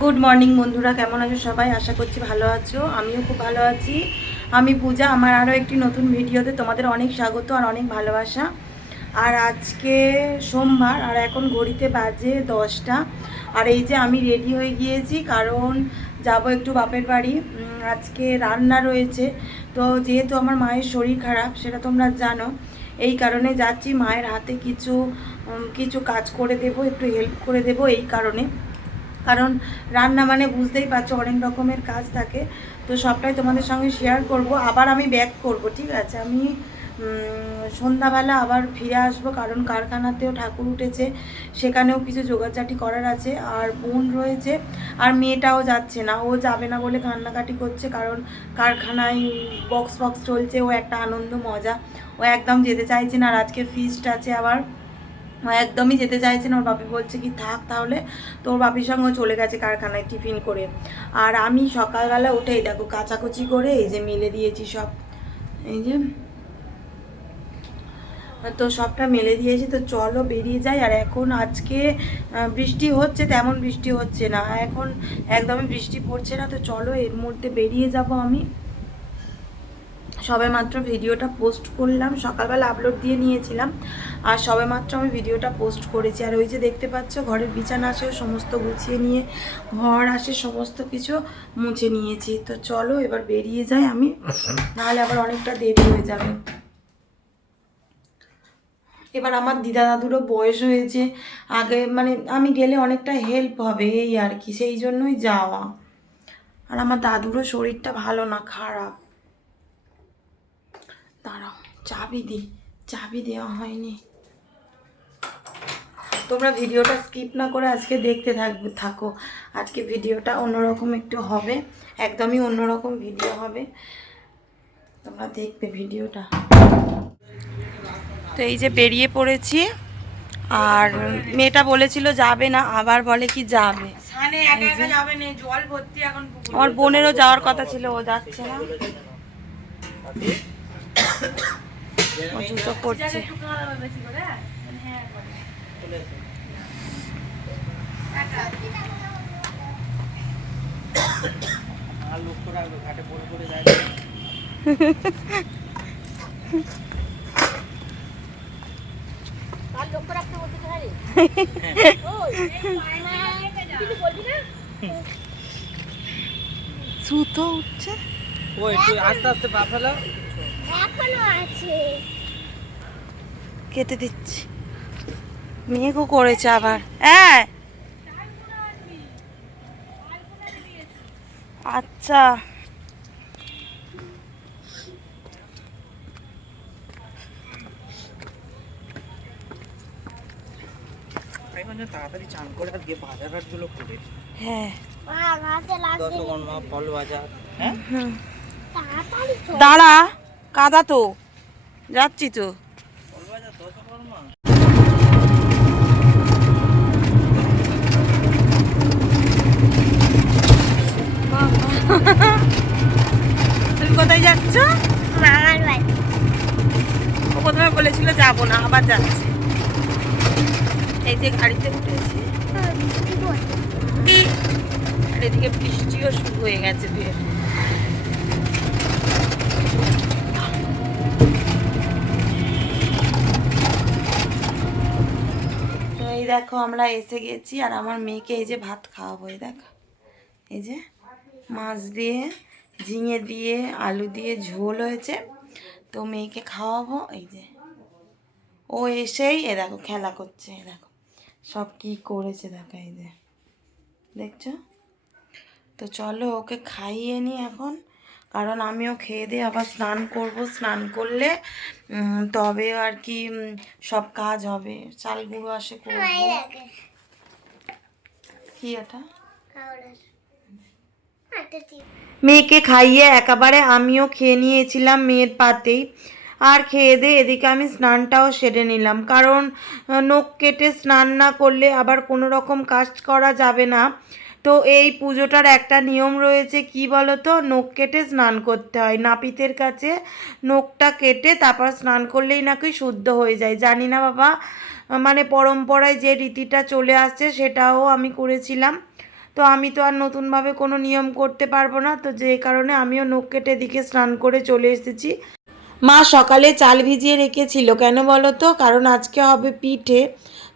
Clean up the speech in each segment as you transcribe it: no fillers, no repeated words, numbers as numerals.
Good morning বন্ধুরা, কেমন আছো সবাই? আশা করছি ভালো আছো। আমিও খুব ভালো আছি। আমি পূজা। আমার আরও একটি নতুন ভিডিওতে তোমাদের অনেক স্বাগত আর অনেক ভালোবাসা। আর আজকে সোমবার, আর এখন ঘড়িতে বাজে 10টা। আর এই যে আমি রেডি হয়ে গিয়েছি, কারণ যাব একটু বাপের বাড়ি। আজকে রান্না রয়েছে। তো যেহেতু আমার মায়ের শরীর খারাপ, সেটা তোমরা জানো, এই কারণে যাচ্ছি। মায়ের হাতে কিছু কিছু কাজ করে দেব, একটু হেল্প করে দেব এই কারণে। কারণ রান্না মানে বুঝতেই পারছো, অনেক রকমের কাজ থাকে। তো সবটাই তোমাদের সঙ্গে শেয়ার করব। আবার আমি ব্যাক করব, ঠিক আছে? আমি সন্ধ্যাবেলা আবার ফিরে আসবো, কারণ কারখানাতেও ঠাকুর উঠেছে, সেখানেও কিছু জোগাড়জাটি করার আছে। আর বোন রয়েছে, আর মেয়েটাও যাচ্ছে না, ও যাবে না বলে কান্নাকাটি করছে, কারণ কারখানায় বক্স বক্স চলছে, ও একটা আনন্দ মজা, ও একদম যেতে চাইছে না। আর আজকে ফিস্ট আছে আবার, ও একদমই যেতে চাইছে না। ওর বাপি বলছে কি থাক তাহলে। তো ওর বাপির সঙ্গে চলে গেছে কারখানায় টিফিন করে। আর আমি সকালবেলা উঠেই দেখো কাচাকুচি করে এই যে মেলে দিয়েছি সব, এই যে তো সবটা মেলে দিয়েছি। তো চলো বেরিয়ে যাই। আর এখন আজকে বৃষ্টি হচ্ছে, তেমন বৃষ্টি হচ্ছে না এখন, একদমই বৃষ্টি পড়ছে না। তো চলো এর মধ্যে বেরিয়ে যাব আমি। সবেমাত্র ভিডিওটা পোস্ট করলাম, সকালবেলা আপলোড দিয়ে নিয়েছিলাম, আর সবেমাত্র আমি ভিডিওটা পোস্ট করেছি। আর ওই যে দেখতে পাচ্ছ ঘরের বিছানা আসে সমস্ত গুছিয়ে নিয়ে, ঘর আসে সমস্ত কিছু মুছে নিয়েছি। তো চলো এবার বেরিয়ে যাই আমি, নাহলে আবার অনেকটা দেরি হয়ে যাবে। এবার আমার দিদা দাদুরও বয়স হয়েছে, আগে মানে আমি গেলে অনেকটা হেল্প হবে এই আর কি, সেই জন্যই যাওয়া। আর আমার দাদুরও শরীরটা ভালো না, খারাপ। দাঁড়াও, চাবি দেওয়া হয়নি। তোমরা ভিডিওটা স্কিপ না করে আজকে দেখতে থাকো। আজকে ভিডিওটা অন্যরকম একটু হবে, একদমই অন্যরকম ভিডিও হবে, তোমরা দেখবে ভিডিওটা। তো এই যে বেরিয়ে পড়েছি। আর মেয়েটা বলেছিল যাবে না, আবার বলে কি যাবে। আমার বোনেরও যাওয়ার কথা ছিল, ও যাচ্ছে না, ও জুতো পড়ছে। জুতো উঠছে, ওই তুই আস্তে আস্তে পা ফেলা এখনো আছে। কেটে দিচ্ছি। মেঘও করেছে আবার। হ্যাঁ আচ্ছা, তাড়াতাড়ি চান করে আর গিয়ে বাজার হাটগুলো করে। হ্যাঁ মা ঘাসে লাগবে। দশকর্মা ফল বাজার। হ্যাঁ তাড়াতাড়ি চল। দাঁড়া, কাদা তো, যাচ্ছি তো। ফল বাজার দশকর্মা। তুমি কোথায় যাচ্ছ? মামার বাড়ি। ও প্রথমে বলেছিল যাবো না, আবার যাচ্ছে। এই যে গাড়িতে উঠেছি, বৃষ্টি পড়ছে। আর এদিকে বৃষ্টিও শুরু হয়ে গেছে ফের। তো এই দেখো আমরা এসে গেছি, আর আমার মেয়েকে এই যে ভাত খাওয়াবো। এই দেখো, এই যে মাছ দিয়ে, ঝিঙে দিয়ে, আলু দিয়ে ঝোল হয়েছে, তো মেয়েকে খাওয়াবো। এই যে ও এসেই এ দেখো খেলা করছে, এ দেখো সব কি করেছে দেখো, এই যে দেখছো। তো চলো ওকে খাইয়ে নি এখন, কারণ আমিও খেয়ে দিয়ে আবার স্নান করব। স্নান করলে তবে আর কি সব কাজ হবে। চাল গুঁড়ো আসে করবো। কি এটা? মেয়েকে খাইয়ে একেবারে আমিও খেয়ে নিয়েছিলাম মেয়ের পাতেই। আর খেয়ে দিয়ে এদিকে আমি স্নানটাও সেরে নিলাম, কারণ নখ কেটে স্নান না করলে আবার কোনো রকম কাজ করা যাবে না। তো এই পুজোটার একটা নিয়ম রয়েছে, কি বলো তো, নখ কেটে স্নান করতে হয়। নাপিতের কাছে নখটা কেটে তারপর স্নান করলেই নাকি শুদ্ধ হয়ে যায়। জানি না বাবা, মানে পরম্পরায় যে রীতিটা চলে আসছে সেটাও আমি করেছিলাম। তো আমি তো আর নতুনভাবে কোনো নিয়ম করতে পারবো না, তো যে কারণে আমিও নখ কেটে এদিকে স্নান করে চলে এসেছি। মা সকালে চাল ভিজিয়ে রেখেছিল, কেন বলো তো, কারণ আজকে হবে পিঠে।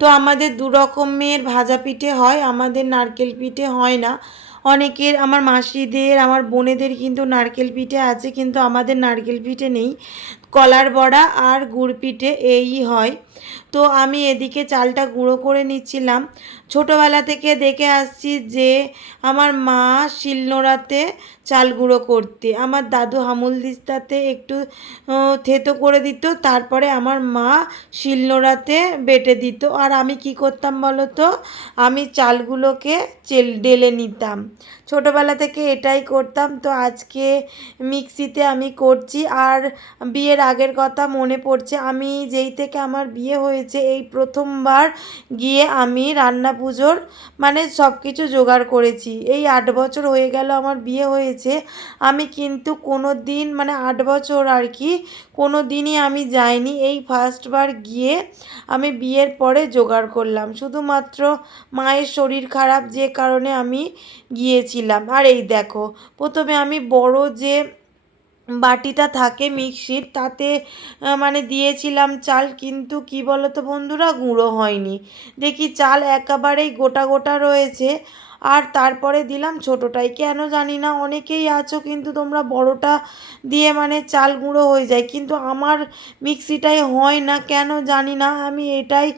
তো আমাদের দু রকমের ভাজা পিঠে হয়, আমাদের নারকেল পিঠে হয় না। অনেকের, আমার মাসিদের, আমার বোনেদের কিন্তু নারকেল পিঠে আছে, কিন্তু আমাদের নারকেল পিঠে নেই। কলার বড়া আর গুড় পিঠে এই হয়। তো আমি এদিকে চালটা গুঁড়ো করে নিচ্ছিলাম। ছোটোবেলা থেকে দেখে আসছি যে আমার মা শিলনোড়াতে চাল গুঁড়ো করতে, আমার দাদু হামুল দিস্তাতে একটু থেতো করে দিত, তারপরে আমার মা শিলনোড়াতে বেটে দিত। আর আমি কি করতাম বলো তো, আমি চালগুলোকে ডেলে নিতাম। ছোটোবেলা থেকে এটাই করতাম। তো আজকে মিক্সিতে আমি করছি। আর বিয়ের আগের কথা মনে পড়ছে, আমি যেই থেকে আমার বিয়ে হয়েছে এই প্রথমবার গিয়ে আমি রান্না পুজোর মানে সব কিছু জোগাড় করেছি। এই 8 বছর হয়ে গেল আমার বিয়ে হয়েছে, আমি কিন্তু কোনো দিন মানে 8 বছর আর কি কোনো দিনই আমি যাইনি। এই ফার্স্টবার গিয়ে আমি বিয়ের পরে জোগাড় করলাম, শুধুমাত্র মায়ের শরীর খারাপ যে কারণে আমি গিয়েছিলাম। আর এই দেখো, প্রথমে আমি বড় যে বাটিটা থাকে মিক্সির, তাতে মানে দিয়েছিলাম চাল, কিন্তু কি বলো তো বন্ধুরা, গুঁড়ো হয়নি। দেখি চাল একেবারেই গোটা গোটা রয়েছে। আর তারপরে দিলাম ছোটোটাই, কেন জানি না, অনেকেই আছো কিন্তু তোমরা বড়টা দিয়ে মানে চাল গুঁড়ো হয়ে যায়, কিন্তু আমার মিক্সিটাই হয় না, কেন জানি না। আমি এটাই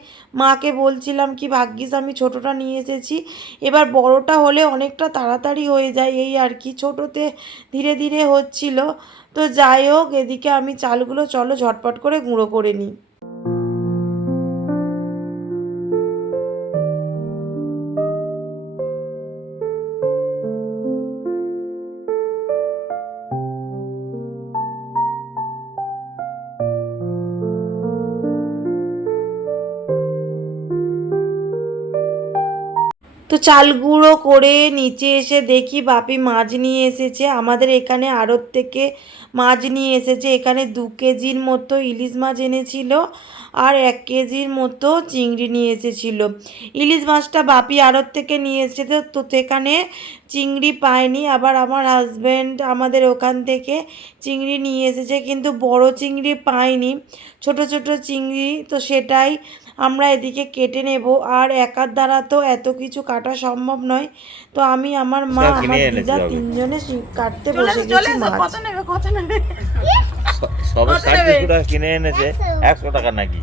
মাকে বলছিলাম কি ভাগ্যিস আমি ছোটোটা নিয়ে এসেছি, এবার বড়টা হলে অনেকটা তাড়াতাড়ি হয়ে যায়, এই আর কি। ছোটোতে ধীরে ধীরে হচ্ছিল। তো যাই হোক, এদিকে আমি চালগুলো চলো ঝটপট করে গুঁড়ো করে নিই। তো চাল গুঁড়ো করে নিচে এসে দেখি বাপি মাছ নিয়ে এসেছে, আমাদের এখানে আড়ত থেকে মাছ নিয়ে এসেছে। এখানে 2 কেজির মতো ইলিশ মাছ এনেছিল, আর 1 কেজির মতো চিংড়ি নিয়ে এসেছিলো। ইলিশ মাছটা বাপি আড়ত থেকে নিয়ে এসেছে, তো সেখানে চিংড়ি পায়নি। আবার আমার হাজব্যান্ড আমাদের ওখান থেকে চিংড়ি নিয়ে এসেছে, কিন্তু বড় চিংড়ি পায়নি, ছোট ছোট চিংড়ি। তো সেটাই আমরা এদিকে কেটে নেব। আর একার দ্বারা তো এত কিছু কাটা সম্ভব নয়, তো আমি, আমার মা, আমার দিদা তিনজনে কাটতে বসে গেছি মাছ। সবে 60 টাকা কিনে এনেছে, 100 টাকা নাকি।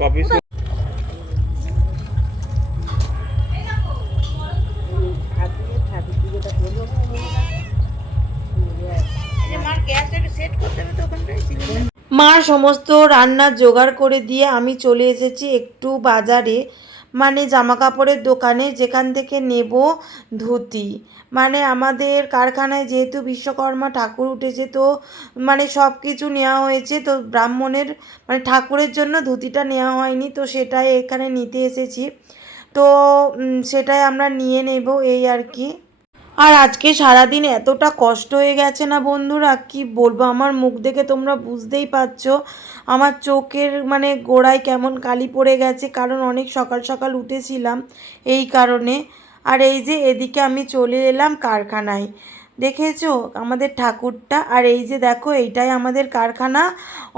কপি মার সমস্ত রান্নার জোগাড় করে দিয়ে আমি চলে এসেছি একটু বাজারে, মানে জামা কাপড়ের দোকানে, যেখান থেকে নেব ধুতি। মানে আমাদের কারখানায় যেহেতু বিশ্বকর্মা ঠাকুর উঠেছে, তো মানে সব কিছু নেওয়া হয়েছে, তো ব্রাহ্মণের মানে ঠাকুরের জন্য ধুতিটা নেওয়া হয়নি, তো সেটাই এখানে নিতে এসেছি। তো সেটাই আমরা নিয়ে নেব, এই আর কি। আর আজকে সারাদিন এতটা কষ্ট হয়ে গেছে না বন্ধুরা, কি বলবো, আমার মুখ দেখে তোমরা বুঝতেই পারছো আমার চোখের মানে গোড়ায় কেমন কালি পড়ে গেছে, কারণ অনেক সকাল সকাল উঠেছিলাম এই কারণে। আর এই যে এদিকে আমি চলে এলাম কারখানায়, দেখেছো আমাদের ঠাকুরটা। আর এই যে দেখো, এইটাই আমাদের কারখানা।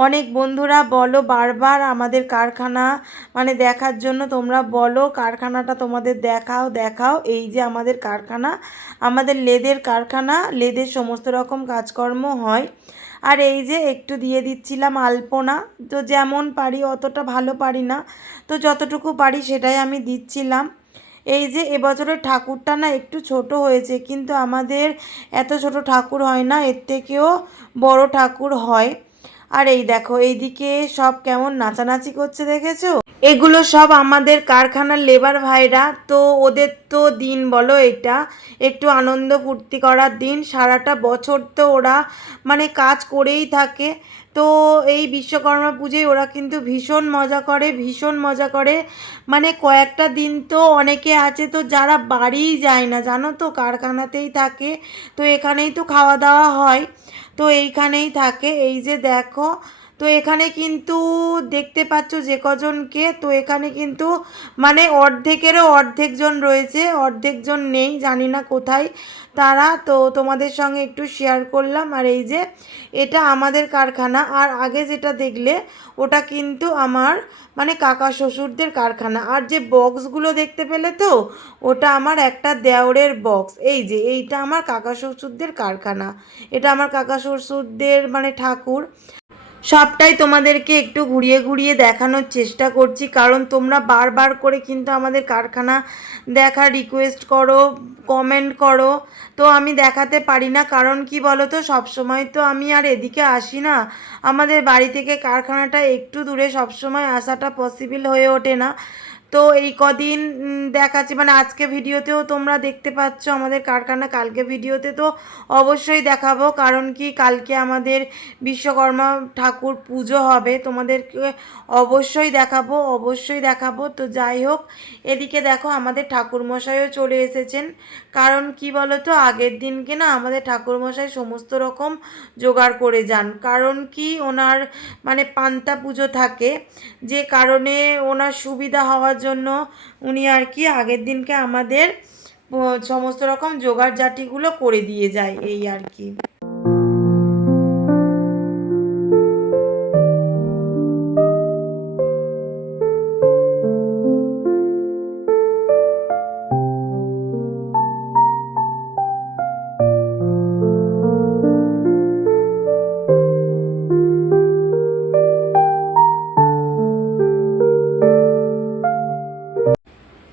অনেক বন্ধুরা বলো বারবার আমাদের কারখানা মানে দেখার জন্য, তোমরা বলো কারখানাটা তোমাদের দেখাও দেখাও। এই যে আমাদের কারখানা, আমাদের লেদের কারখানা, লেদের সমস্ত রকম কাজকর্ম হয়। আর এই যে একটু দিয়ে দিচ্ছিলাম আলপনা, তো যেমন পারি, অতটা ভালো পারি না, তো যতটুকু পারি সেটাই আমি দিচ্ছিলাম। এই যে এবছরের ঠাকুরটা না একটু ছোট হয়েছে, কিন্তু আমাদের এত ছোট ঠাকুর হয় না, এর থেকেও বড় ঠাকুর হয়। আর এই দেখো এইদিকে সব কেমন নাচানাচি করছে, দেখেছো? এগুলো সব আমাদের কারখানার লেবার ভাইরা, তো ওদের তো দিন বলো এটা, একটু আনন্দ ফুর্তি করার দিন। সারাটা বছর তো ওরা মানে কাজ করেই থাকে, তো এই বিশ্বকর্মা পুজোয় ওরা কিন্তু ভীষণ মজা করে, মানে কয়েকটা দিন তো অনেকে আছে তো যারা বাড়িই যায় না জানো তো, কারখানাতেই থাকে। তো এখানেই তো খাওয়া দাওয়া হয়, তো এইখানেই থাকে। এই যে দেখো, তো এখানে কিন্তু দেখতে পাচ্ছ যে কজনকে, তো এখানে কিন্তু মানে অর্ধেকেরও অর্ধেকজন রয়েছে, অর্ধেকজন নেই, জানি না কোথায় তারা। তো তোমাদের সঙ্গে একটু শেয়ার করলাম। আর এই যে এটা আমাদের কারখানা, আর আগে যেটা দেখলে ওটা কিন্তু আমার মানে কাকা শ্বশুরদের কারখানা। আর যে বক্সগুলো দেখতে পেলে তো, ওটা আমার একটা দেওরের বক্স। এই যে এইটা আমার কাকা শ্বশুরদের কারখানা, এটা আমার কাকা শ্বশুরদের মানে ঠাকুর। সবটাই তোমাদেরকে একটু ঘুরিয়ে ঘুরিয়ে দেখানোর চেষ্টা করছি, কারণ তোমরা বারবার করে কিন্তু আমাদের কারখানা দেখার রিকোয়েস্ট করো, কমেন্ট করো। তো আমি দেখাতে পারি না, কারণ কি বলো তো, সবসময় তো আমি আর এদিকে আসি না। আমাদের বাড়ি থেকে কারখানাটা একটু দূরে, সবসময় আসাটা পসিবল হয়ে ওঠে না। তো এই কদিন দেখাচ্ছি, মানে আজকে ভিডিওতেও তোমরা দেখতে পাচ্ছ আমাদের কারখানা, কালকে ভিডিওতে তো অবশ্যই দেখাবো, কারণ কি কালকে আমাদের বিশ্বকর্মা ঠাকুর পুজো হবে, তোমাদেরকে অবশ্যই দেখাবো। তো যাই হোক, এদিকে দেখো আমাদের ঠাকুরমশাইও চলে এসেছেন। কারণ কি বলো তো, আগের দিনকে না আমাদের ঠাকুরমশাই সমস্ত রকম জোগাড় করে যান, কারণ কি ওনার মানে পান্তা পুজো থাকে, যে কারণে ওনার সুবিধা হওয়ার জন্য উনি আর কি আগের দিনকে আমাদের সমস্ত রকম জোগাড় জাটিগুলো করে দিয়ে যায়, এই আর কি।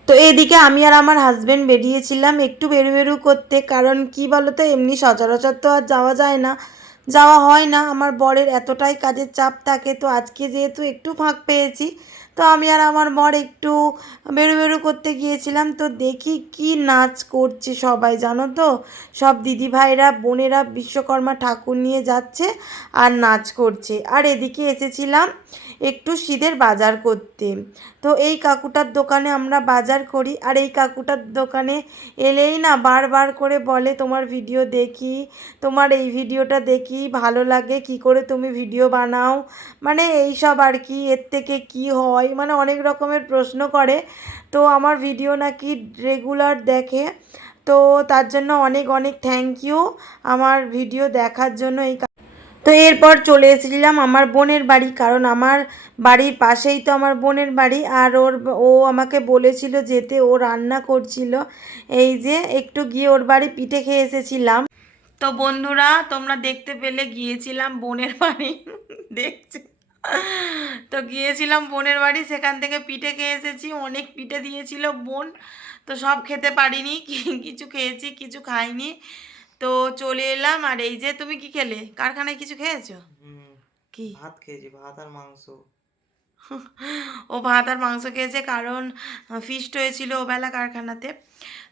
তো এদিকে আমি আর আমার হাজব্যান্ড বেরিয়েছিলাম একটু বেরু করতে, কারণ কি বলো তো, এমনি সচরাচর তো আর যাওয়া যায় না, যাওয়া হয় না। আমার বরের এতটাই কাজের চাপ থাকে, তো আজকে যেহেতু একটু ফাঁক পেয়েছি, তো আমি আর আমার বর একটু বেরু করতে গিয়েছিলাম। তো দেখি কি নাচ করছে সবাই, জানো তো, সব দিদিভাইরা বোনেরা বিশ্বকর্মা ঠাকুর নিয়ে যাচ্ছে আর নাচ করছে। আর এদিকে এসেছিলাম একটু শীতের বাজার করতে। তো এই কাকুটার দোকানে আমরা বাজার করি, আর এই কাকুটার দোকানে এলেই না বারবার করে বলে, তোমার ভিডিও দেখি, তোমার এই ভিডিওটা দেখি, ভালো লাগে, কি করে তুমি ভিডিও বানাও, মানে এই সব আর কি, এর থেকে কি হয়, মানে অনেক রকমের প্রশ্ন করে। তো আমার ভিডিও নাকি রেগুলার দেখে, তো তার জন্য অনেক অনেক থ্যাংক ইউ আমার ভিডিও দেখার জন্য। তো এরপর চলে এসেছিলাম আমার বোনের বাড়ি, কারণ আমার বাড়ির পাশেই তো আমার বোনের বাড়ি। আর ও আমাকে বলেছিল যেতে, ও রান্না করছিল। এই যে একটু গিয়ে ওর বাড়ি পিঠে খেয়ে এসেছিলাম। তো বন্ধুরা, তোমরা দেখতে পেলে গিয়েছিলাম বোনের বাড়ি, দেখছি। তো গিয়েছিলাম বোনের বাড়ি, সেখান থেকে পিঠে খেয়ে এসেছি, অনেক পিঠে দিয়েছিল বোন। তো সব খেতে পারিনি, কিছু খেয়েছি কিছু খাইনি। তো চলে এলাম। আর এই যে তুমি কি খেলে, কারখানায় কিছু খেয়েছো? কি? ভাত খেয়েছি, ভাত আর মাংস। ও ভাত আর মাংস খেয়েছে, কারণ ফিস্ট হয়েছিল ওবেলা কারখানাতে,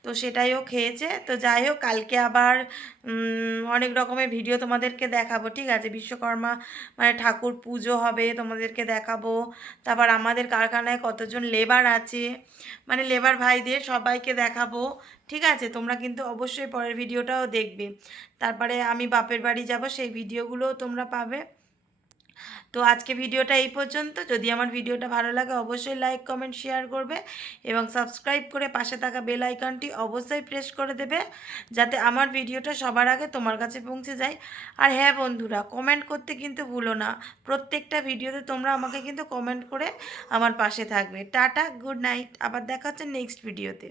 তো সেটাই ও খেয়েছে। তো যাই হোক, কালকে আবার অনেক রকমের ভিডিও তোমাদেরকে দেখাবো, ঠিক আছে? বিশ্বকর্মা মানে ঠাকুর পুজো হবে, তোমাদেরকে দেখাবো। তারপর আমাদের কারখানায় কতজন লেবার আছে, মানে লেবার ভাইদের সবাইকে দেখাবো, ঠিক আছে? তোমরা কিন্তু অবশ্যই পরের ভিডিওটাও দেখবে। তারপরে আমি বাপের বাড়ি যাব, সেই ভিডিওগুলোও তোমরা পাবে। তো আজকে ভিডিওটা এই পর্যন্ত। যদি আমার ভিডিওটা ভালো লাগে অবশ্যই লাইক কমেন্ট শেয়ার করবে, এবং সাবস্ক্রাইব করে পাশে থাকা বেল আইকনটি অবশ্যই প্রেস করে দেবে, যাতে আমার ভিডিওটা সবার আগে তোমার কাছে পৌঁছে যায়। আর হ্যাঁ বন্ধুরা, কমেন্ট করতে কিন্তু ভুলো না, প্রত্যেকটা ভিডিওতে তোমরা আমাকে কিন্তু কমেন্ট করে আমার পাশে থাকবে। টাটা, গুড নাইট, আবার দেখা হচ্ছে নেক্সট ভিডিওতে।